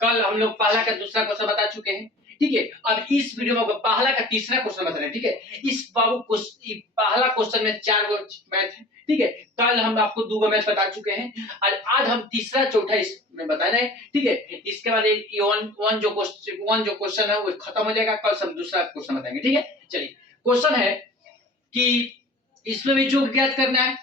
कल हम लोग पहला का दूसरा क्वेश्चन बता चुके हैं, ठीक है। अब इस वीडियो में पहला का तीसरा क्वेश्चन बता रहे हैं, ठीक है। इस बाबू पहला क्वेश्चन में 4 गो मैथ है, ठीक है। कल हम आपको 2 गो मैथ बता चुके हैं और आज हम तीसरा चौथा इसमें बता रहे हैं, ठीक है। इसके बाद एक वन जो क्वेश्चन है वो खत्म हो जाएगा, कल हम दूसरा क्वेश्चन बताएंगे, ठीक है। चलिए क्वेश्चन है कि इसमें भी जो ज्ञात करना है।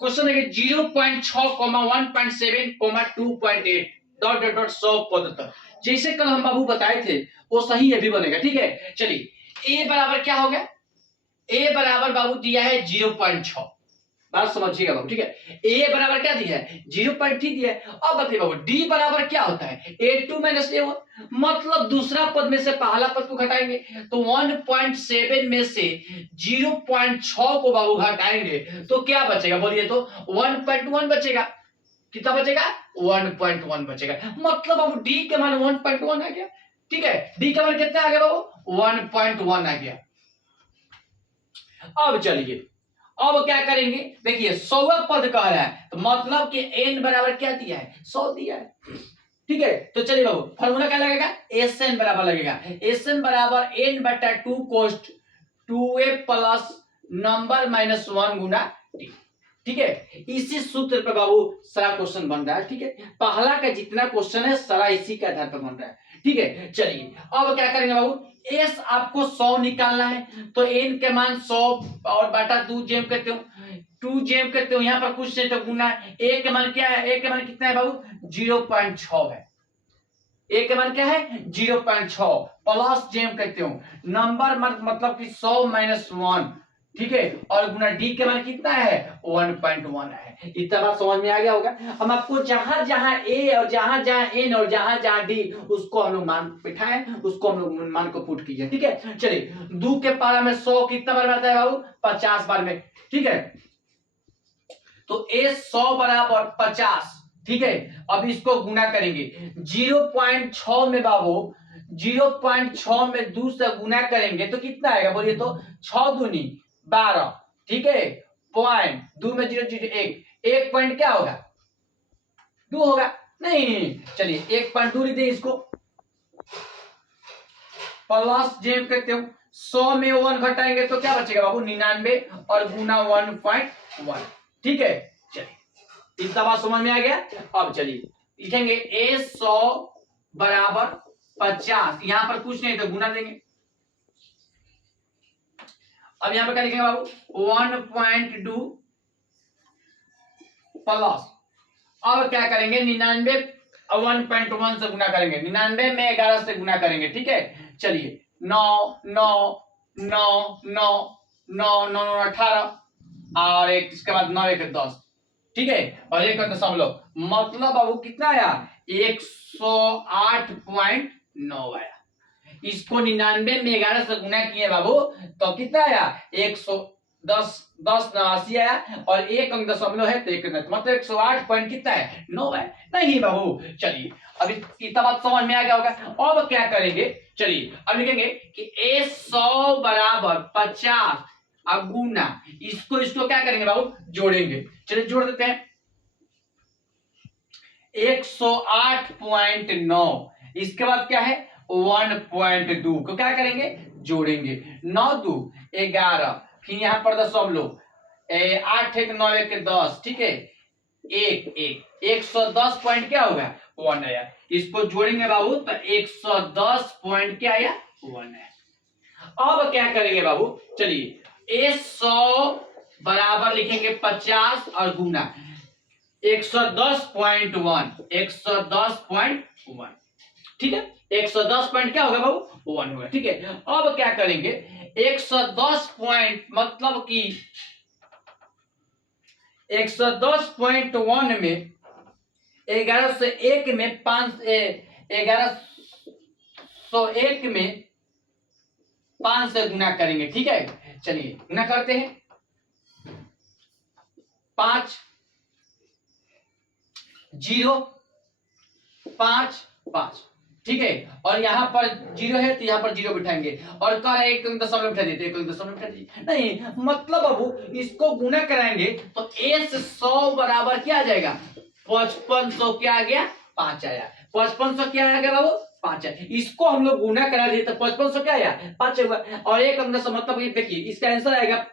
क्वेश्चन है कि 0.6, 1.7, 2.8 डॉट डॉट डॉट 100 पद तक। जैसे कल हम बाबू बताए थे वो सही अभी बनेगा, ठीक है। चलिए ए बराबर क्या हो गया, ए बराबर बाबू दिया है 0.6, बात समझिएगा बाबू, ठीक है। ए बराबर क्या दिया है 0.3 दिया है। अब बताइए बाबू डी बराबर क्या होता है a2 माइनस a1, मतलब दूसरा पद में से पहला पद को घटाएंगे तो 1.7 में से 0.6 को बाबू घटाएंगे तो क्या बचेगा बोलिए, तो 1.1 बचेगा। कितना बचेगा 1.1 बचेगा, मतलब बाबू डी के मान 1.1 आ गया, ठीक है। डी का मान कितना आ गया बाबू 1.1 आ गया। अब चलिए अब क्या करेंगे, देखिए 100वां पद कह रहा है तो मतलब कि n बराबर क्या दिया है 100 दिया है, ठीक है। तो चलिए बाबू फॉर्मूला क्या लगेगा Sn बराबर लगेगा Sn बराबर n बटा 2 कोस्ट 2a प्लस नंबर माइनस 1 गुना t, ठीक है। इसी सूत्र पे बाबू सारा क्वेश्चन बन रहा है, ठीक है। पहला का जितना क्वेश्चन है सारा इसी के आधार पर बन रहा है, ठीक है। चलिए अब क्या करेंगे बाबू, s आपको 100 निकालना है तो n के मान 100 और बटा 2 जेम करते हो 2 जेम करते हो, यहाँ पर कुछ नहीं तो गुना है। a के मान क्या है, a के मान कितना है बाबू 0.6 है, a के मान क्या है 0.6 प्लस जेम करते हो नंबर मतलब कि 100 माइनस 1, ठीक है। और गुना डी के मान कितना है 1.1 है। इतना बात समझ में आ गया होगा। हम आपको जहां जहां ए और जहां जहां एन और जहां जहां डी उसको हम लोग मान बिठाए, उसको हम लोग मान को पुट कीजिए, ठीक है। चलिए 2 के पारा में 100 कितना बार आता है बाबू 50 बार में, ठीक है। तो ए 100 बराबर 50, ठीक है। अब इसको गुना करेंगे 0.6 में बाबू 0.6 में 2 से गुना करेंगे तो कितना आएगा बोलिए, तो 6 दूनी 12, ठीक है। पॉइंट 2 में 0 0 1 पॉइंट क्या होगा 2 होगा नहीं, चलिए 1.2 लिख दे इसको प्लस जेम करते हो 100 में 1 घटाएंगे तो क्या बचेगा बाबू 99 और गुना 1.1, ठीक है। चलिए इतना बात समझ में आ गया। अब चलिए लिखेंगे a 100 बराबर 50, यहां पर कुछ नहीं तो गुना देंगे। अब यहां पर क्या लिखेंगे बाबू 1.2 प्लस, अब क्या करेंगे 99 1.1 से गुना करेंगे, 99 में 11 से गुना करेंगे, ठीक है। चलिए 9 9 9 9 9 9 18 और एक इसके बाद 9 1 10, ठीक है। और एक दशमलव मतलब बाबू कितना आया 108.9 आया। इसको 99 में 11 से गुना किए बाबू तो कितना आया 110 89 आया और एक अंक दशमलव है तो एक मतलब 108 पॉइंट कितना है 9 है नहीं बाबू। चलिए अब इतना बात समझ में आ गया होगा। अब क्या करेंगे, चलिए अब लिखेंगे कि a 100 बराबर 50 अब गुना इसको क्या करेंगे बाबू जोड़ेंगे, चलिए जोड़ देते हैं 108.9, इसके बाद क्या है 1.2 को क्या करेंगे जोड़ेंगे 9 2 11, फिर यहाँ पर दशमलव 8 1 9 1 10, ठीक है। 110 पॉइंट क्या होगा 1 आया, इसको जोड़ेंगे बाबू तो 110 पॉइंट क्या आया 1 आया। अब क्या करेंगे बाबू, चलिए a 100 बराबर लिखेंगे 50 और गुना 110.1 110.1, ठीक है। 110 पॉइंट क्या होगा बाबू 1 होगा, ठीक है। अब क्या करेंगे 110 पॉइंट मतलब कि 110.1 में 11 से 1 में 1101 में 5 से गुना करेंगे, ठीक है। चलिए गुना करते हैं 5 0 5 5, ठीक है। और यहाँ पर 0 है तो यहाँ पर 0 बिठाएंगे और कह रहे एक दशमलव बिठा देते एक दशमलव बिठा दीजिए नहीं, मतलब बाबू इसको गुना कराएंगे तो a से 100 बराबर क्या आ जाएगा 5500 क्या आ गया 5 आया। 5500 क्या आया बाबू 5 है। इसको हम लोग गुना करा दिए तो 5500 क्या आया 5 हुआ। और एक अंदर से मतलब ये देखिए इसका आंसर आएगा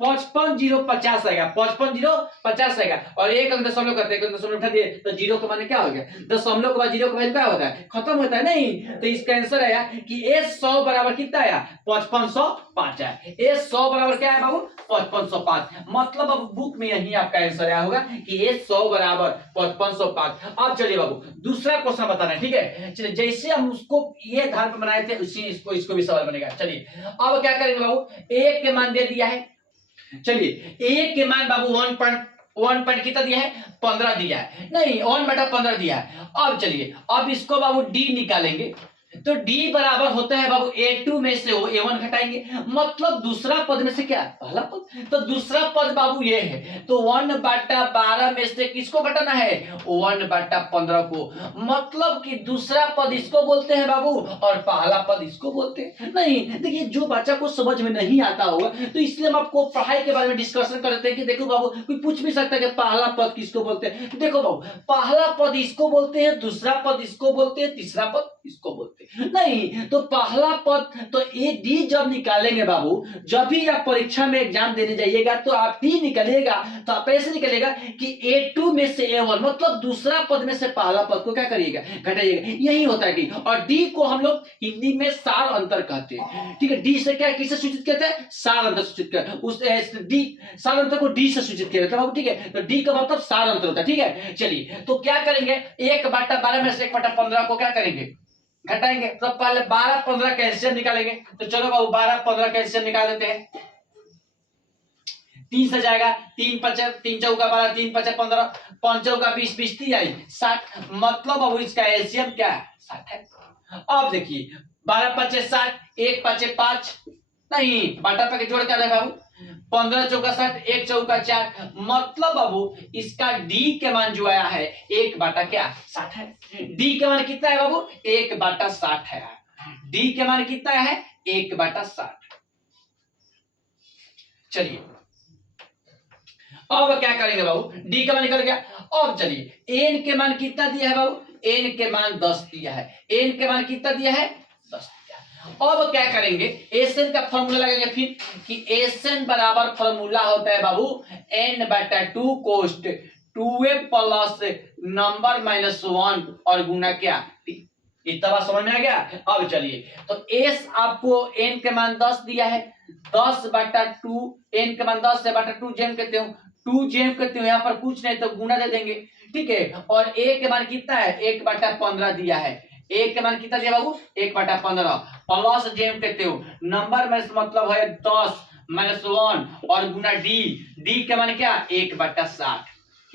55,050 आएगा। 55,050 आएगा। और एक अंक दशमलव करते हैं, दशमलव उठा दिए तो जीरो का माने क्या हो गया, दशमलव के बाद जीरो का वैल्यू क्या होता है, खत्म होता है नहीं। तो इसका आंसर आया कि A100 बराबर कितना आया 5505 आया। A100 बराबर क्या है बाबू 5505। मतलब अब बुक में यही आपका आंसर आया होगा कि A100 बराबर 5505। अब चलिए बाबू दूसरा क्वेश्चन बताना है, ठीक है। चलिए जैसे हम उसको ये धार पे बनाए थे उसी इसको भी सवाल बनेगा। चलिए अब क्या करेंगे बाबू, एक के मान दे दिया है। चलिए एक के मान बाबू 1 कितना दिया है 15 दिया है, नहीं 1/15 दिया है। अब चलिए अब इसको बाबू डी निकालेंगे तो D बराबर होता है बाबू A2 में से वो A1 घटाएंगे, मतलब दूसरा पद में से क्या पहला पद। तो दूसरा पद बाबू ये है तो 1/12 में से किसको घटाना है 1/15 को, मतलब कि दूसरा पद इसको बोलते हैं बाबू और पहला पद इसको बोलते हैं। नहीं देखिए जो बच्चा को समझ में नहीं आता होगा तो इसलिए हम आपको पढ़ाई के बारे में डिस्कशन करते हैं कि देखो बाबू कोई पूछ भी सकता है कि पहला पद किसको बोलते हैं। देखो बाबू पहला पद इसको बोलते हैं, दूसरा पद इसको बोलते हैं, तीसरा पद इसको बोलते हैं। नहीं तो पहला पद तो ए डी जब निकालेंगे बाबू, जब भी आप परीक्षा में एग्जाम देने जाइएगा तो आप डी निकलेगा तो आप ऐसे निकलेगा कि A2 में से A1, मतलब दूसरा पद में से पहला पद को क्या करिएगा घटाइएगा, यही होता है डी। और डी को हम लोग हिंदी में सार अंतर कहते हैं, ठीक है। डी से क्या किसे सूचित करते हैं सार अंतर सूचित करते हैं, उस डी सार अंतर को डी से सूचित किया जाता है, ठीक है। तो डी का मतलब सार अंतर होता है, ठीक है। चलिए तो क्या करेंगे 1/12 में से 1/15 को क्या करेंगे घटाएंगे। तो पहले 12-15 कैल्शियम निकालेंगे। तो चलो बाबू 12-15 कैल्शियम निकाल देते हैं। 3 से जाएगा 3 चौका 12, 3 5 15, 5 चौका 20, 20 3 आई 60, मतलब अब इसका एलसीएम क्या है 60 है। अब देखिए 12 5 60, 1 5 5, नहीं बाटा पे जोड़ क्या है बाबू 15 चौका 60, 1 चौका 4, मतलब बाबू इसका डी के मान जो आया है 1/60 है। डी के मान कितना है बाबू 1/60 है। डी के मान कितना है 1/60। चलिए अब क्या करेंगे बाबू डी का मान निकल गया। अब चलिए एन के मान कितना दिया है बाबू, एन के मान 10 दिया है। एन के मान कितना दिया है 10 दिया है। अब क्या करेंगे एसएन का फॉर्मूला लगाएंगे फिर कि एसएन बराबर फॉर्मूला होता है बाबू n/2 coast 2a plus number -1 और गुना क्या इतना समझ में आ गया। अब चलिए तो एस आपको एन के मान 10 दिया है, 10/2 एन के मान 10/2 जेम कहते हो 2 जेम कहते हो, यहाँ पर कुछ नहीं तो गुना दे देंगे, ठीक है। और ए के मान कितना है 1/15 दिया है। ए के मान कितना दिया बाबू 1/15 प्लस जेम कहते हो नंबर में मतलब है 10 -1 और गुना डी, डी के मान क्या 1/60।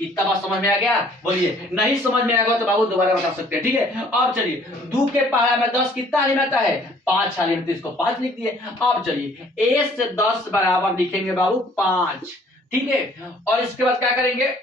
इतना बात समझ में आ गया, बोलिए नहीं समझ में आएगा तो बाबू दोबारा बता सकते हैं, ठीक है। अब चलिए 2 के पहाड़ा में 10 कितना हाली में आता है 5 हाली में, तो इसको 5 लिख दिए। अब चलिए a से 10 बराबर लिखेंगे बाबू 5, ठीक है। और इसके बाद क्या करेंगे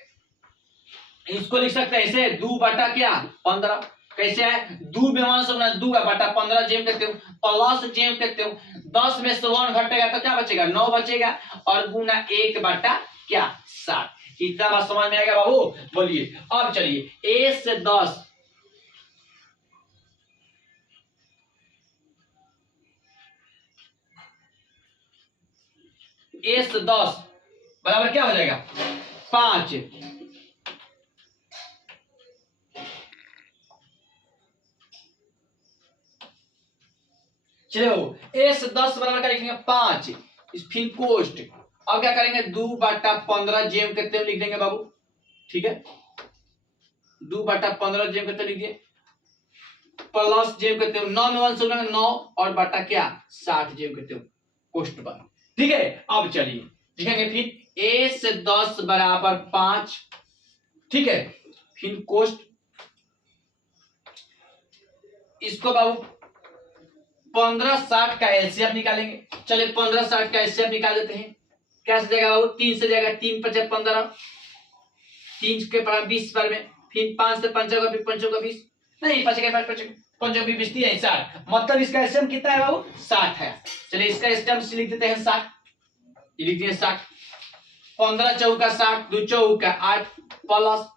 इसको लिख सकते हैं ऐसे 2/15 कैसे है 2 में 1 से गुना 2/15 जेम कहते हो प्लस जेम कहते हो 10 में से 1 घटेगा तो क्या बचेगा 9 बचेगा और गुना 1/60। कितना बात समझ में आएगा बाबू, बोलिए। अब चलिए a से 10 a से 10 बराबर क्या हो जाएगा 5। चलो a से 10 बराबर क्या लिखेंगे 5 फिर कोस्ट। अब क्या करेंगे 2/15 जेम कितने लिख देंगे बाबू, ठीक है। 2/15 जेम कितने लिख दिए प्लस जेम कहते हो 9 में 1 से 9 और बटा क्या 60 जेम कहते हो कोष्ट पर, ठीक है। अब चलिए लिखेंगे फिर a से 10 बराबर 5, ठीक है। फिर कोष्ट इसको बाबू 15-60 का एलसीएम निकालेंगे। चलिए 15-60 का एलसीएम निकाल देते हैं। क्या से जाएगा बाबू 3 से जाएगा 3 5 15, 3 के पर 20 पर में, फिर 5 से 5 का 5 का 20, नहीं 5 के 5 5 भी 20 है 60, मतलब इसका एलसीएम कितना है बाबू 60 है। चलिए इसका एलसीएम लिख देते हैं 60, लिख दिए 60। 15 चौका 60, 2 चौका 8 प्लस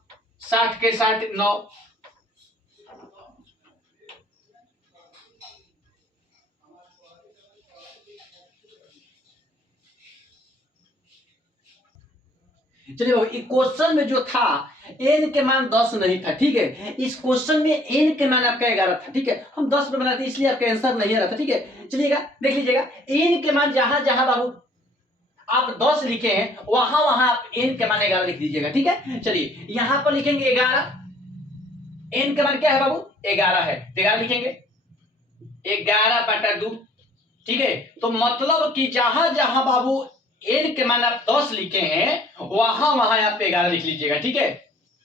60 के 60 9 चलिए बाबू, इस क्वेश्चन में जो था n के मान 10 नहीं था, ठीक है। इस क्वेश्चन में n के मान आपका 11 था, ठीक है। हम 10 पे बनाते इसलिए आपका आंसर नहीं आ रहा था, ठीक है। चलिएगा देख लीजिएगा, n के मान जहां जहां बाबू आप 10 लिखे हैं वहां वहां आप n के मान 11 लिख दीजिएगा, ठीक है। चलिए यहां पर लिखेंगे 11, n के मान क्या है बाबू 11 है, 11 लिखेंगे 11/2, ठीक है। तो मतलब कि जहां जहां बाबू n के मान आप 10 लिखे हैं वहां वहां आप 11 लिख लीजिएगा, ठीक है।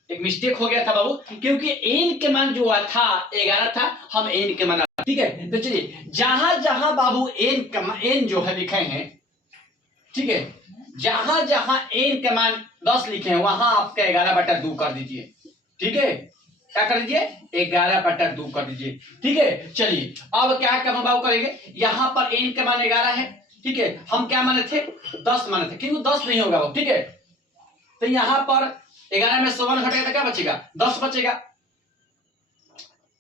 एक मिस्टेक हो गया था बाबू, क्योंकि n के मान जो था 11 था, हम n के मान, ठीक है। तो चलिए जहां जहां बाबू n जो है लिखे हैं, ठीक है, जहां जहां n के मान 10 लिखे हैं वहां आपका 11/2 कर दीजिए, ठीक है। क्या कर दीजिए 11/2 कर दीजिए, ठीक है। चलिए अब क्या हम बाबू करेंगे, यहां पर n के मान 11 है, ठीक है। हम क्या माने थे 10 माने थे, क्योंकि 10 नहीं होगा वो, ठीक है। तो यहां पर 11 में 7 घटेगा तो क्या बचेगा 10 बचेगा,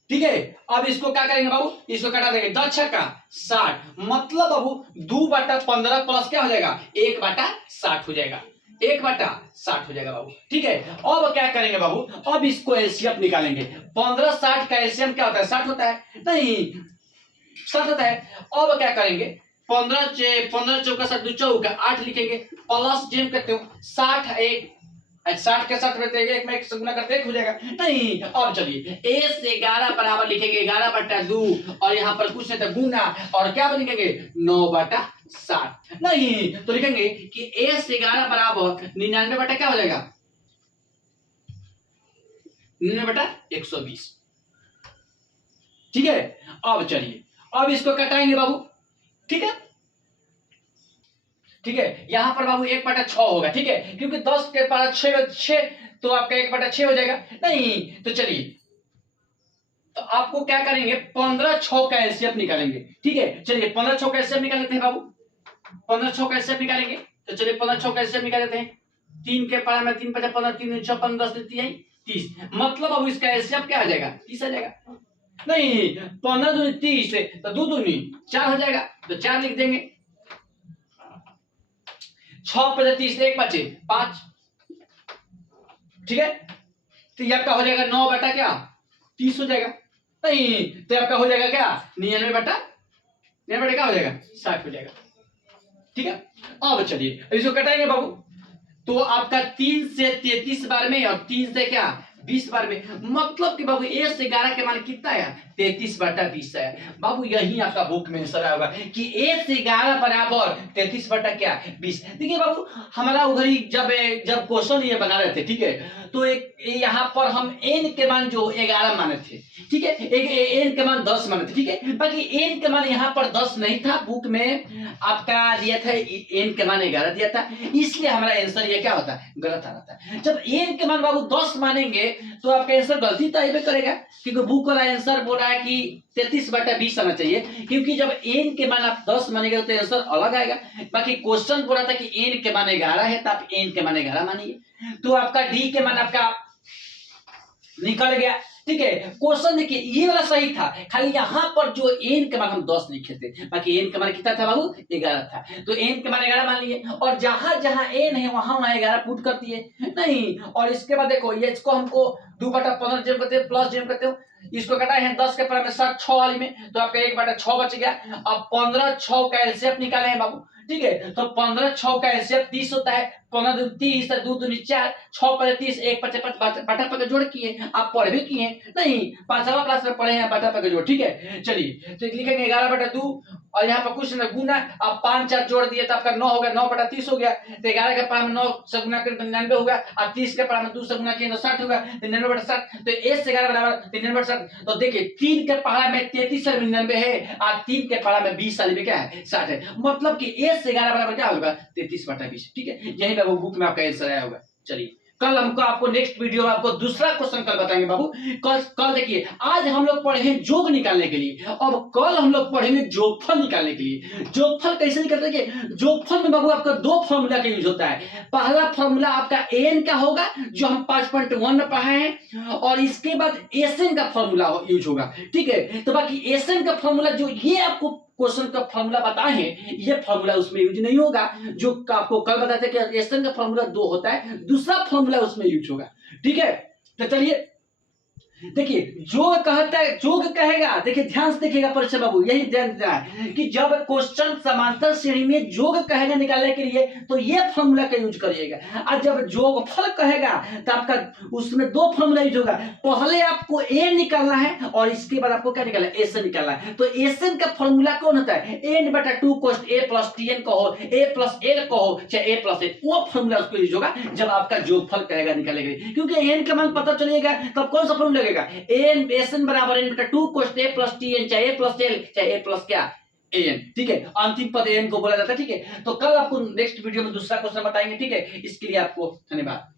ठीक है। अब इसको क्या करेंगे बाबू, इसको कटा देंगे 10 का 60, मतलब बाबू 2/15 प्लस क्या हो जाएगा 1/60 हो जाएगा, 1/60 हो जाएगा बाबू, ठीक है। अब क्या करेंगे बाबू, अब इसको एलसीएम निकालेंगे। 15 60 का एलसीएम क्या होता है 60 होता है, नहीं 60 होता है। अब क्या करेंगे 15 चौका 60 2 चौका 8 लिखेंगे, प्लस जेम करते हो 60 एक 60 के 60 में एक में 1 से गुना करते 1 हो जाएगा, नहीं। अब चलिए a से 11 बराबर लिखेंगे 11/2, और यहाँ पर कुछ नहीं था गुना, और क्या लिखेंगे 9/60, नहीं। तो लिखेंगे कि a से 11 बराबर 99 बटा क्या हो जाएगा 99/120, ठीक है। अब चलिए अब इसको कटाएंगे बाबू, ठीक है, ठीक है। यहां पर बाबू 1/6 होगा, ठीक है, क्योंकि 10 के पावर 6 तो आपका 1/6 हो जाएगा, नहीं। तो चलिए तो आपको क्या करेंगे 15 6 का एलसीएम निकालेंगे, ठीक है। चलिए 15 6 का एलसीएम निकाल लेते हैं बाबू, 15 6 का एलसीएम निकालेंगे। तो चलिए 15 6 का एलसीएम निकाल लेते हैं, 3 के पावर में 3 5 15 3 6 15 10 30, मतलब अब इसका एलसीएम क्या आ जाएगा 30 आ जाएगा, नहीं। 15 दूनी 30 तो 2 दूनी 4 हो जाएगा, तो 4 लिख देंगे, 6 + 30 1 बचे 5, ठीक है। तो ये आपका हो जाएगा 9/30 हो जाएगा, नहीं। तो आपका हो जाएगा क्या 99/99 क्या हो जाएगा 60 हो जाएगा, ठीक है। अब चलिए इसको कटाएंगे बाबू, तो आपका 3 से 33 बार में और 3 से क्या 20 बार में, मतलब कि बाबू a से 11 के मान कितना है 33/20 है बाबू। यही आपका बुक में आंसर आएगा कि a से 11 बराबर 33/20। देखिए बाबू हमारा उधर ही जब क्वेश्चन ये बना रहे थे, ठीक है, तो एक यहाँ पर हम n के मान जो 11 माने थे, ठीक है, एक n के मान 10 माने थे, ठीक है। बाकी n के मान यहाँ पर 10 नहीं था, बुक में आपका दिया था n के मान 11 दिया था, इसलिए हमारा आंसर ये क्या होता है गलत आ रहा था। जब n के मान बाबू 10 मानेंगे तो आपका आंसर गलती तो आएगा करेगा, क्योंकि बुक वाला आंसर बोल रहा है कि 33/20 आना चाहिए, क्योंकि जब n के मान आप 10 मानेंगे तो आंसर अलग आएगा। बाकी क्वेश्चन बोल रहा था कि n के मान 11 है तो आप n के मान 11 मानिए, तो आपका डी के मान आपका निकल गया, ठीक है। क्वेश्चन देखिए ये वाला सही था, खाली यहाँ पर जो n के मान हम 10 लिखे थे, बाकी n के मान कितना था बाबू 11 था, तो n के मान 11 मान लिए, और जहां जहां n है वहां वहां 11 पुट कर दिए, नहीं। और इसके बाद देखो ये इसको हमको 2/15 जेम करते हो प्लस जेम करते हो, इसको कटा है 10 के पावर में 7 6 वाली में, तो आपका 1/6 बच गया। अब 15 6 का एलसीएम निकाले हैं बाबू, ठीक है। तो 15 6 का एलसीएम 30 होता है, 15 दूनी 30 2 दूनी 4 6 + 30 1 + 5 बटा पर जोड़ किए, आप पढ़ भी किए नहीं 5वां क्लास में पढ़े हैं बटा पर जोड़, ठीक है। चलिए तो लिखेंगे 11/2, और यहाँ पर कुछ ना गुना, आप 5 4 जोड़ दिए तो आपका 9 हो गया, 9/30 हो गया। तो 11 के पावर में 9 से गुना करें तो 99 होगा, और 30 के पावर में 2 से गुना किए तो 60 होगा, तो 99/60। तो a से 11 बराबर 99/60, तो देखिए 3 के पावर में 33 से 99 है, और 3 के पावर में 20 वाली में क्या है 60 है, मतलब कि a से 11 बराबर क्या होगा 33/20, ठीक है। यही बाबू बुक में आपका आंसर आया होगा। चलिए कल हमको आपको नेक्स्ट वीडियो में आपको दूसरा क्वेश्चन कल बताएंगे बाबू। कल देखिए आज हम लोग पढ़े हैं जोग निकालने के लिए, अब कल हम लोग पढ़ेंगे जोगफल निकालने के लिए। जोगफल कैसे निकालते हैं, जोगफल में बाबू आपका 2 फॉर्मूला का यूज होता है। पहला फॉर्मूला आपका an का होगा जो हम 5.1 में पढ़े हैं, और इसके बाद एसएन का फॉर्मूला यूज होगा, ठीक है। तो बाकी एसएन का फॉर्मूला जो ये आपको क्वेश्चन का फॉर्मूला बताए हैं, ये फॉर्मूला उसमें यूज नहीं होगा। जो आपको कल बताते कि एसएन का फॉर्मूला 2 होता है, दूसरा फॉर्मूला उसमें यूज होगा। ठीक है, तो चलिए देखिए, जोग कहता है, जोग कहेगा, देखिए ध्यान से देखिएगा परीक्षा बाबू, यही ध्यान देना है कि जब क्वेश्चन समांतर श्रेणी में जोग कहेगा निकालने के लिए तो ये फॉर्मूला का यूज करिएगा। और जब जोगफल कहेगा तो आपका उसमें दो फॉर्मूला यूज होगा। पहले आपको ए निकालना है और इसके बाद आपको क्या निकालना है, एसएन निकालना है। तो एसएन का फॉर्मूला कौन होता है, एन बटा 2 कोस्ट ए प्लस टीएन कहो, ए प्लस एल कहो, चाहे ए प्लस ए, वो फॉर्मूला उसको यूज होगा जब आपका जोगफल कहेगा निकालने के लिए। क्योंकि एन का मान पता चलेगा तब कौन सा फॉर्मूला लगेगा, एन एसएन बराबर एन बटा 2 कोस्ट ए प्लस टीएन, चाहे ए प्लस एल, चाहे ए प्लस क्या एन। ठीक है, अंतिम पद एन को बोला जाता है। ठीक है, तो कल आपको नेक्स्ट वीडियो में दूसरा क्वेश्चन बताएंगे। ठीक है, इसके लिए आपको धन्यवाद।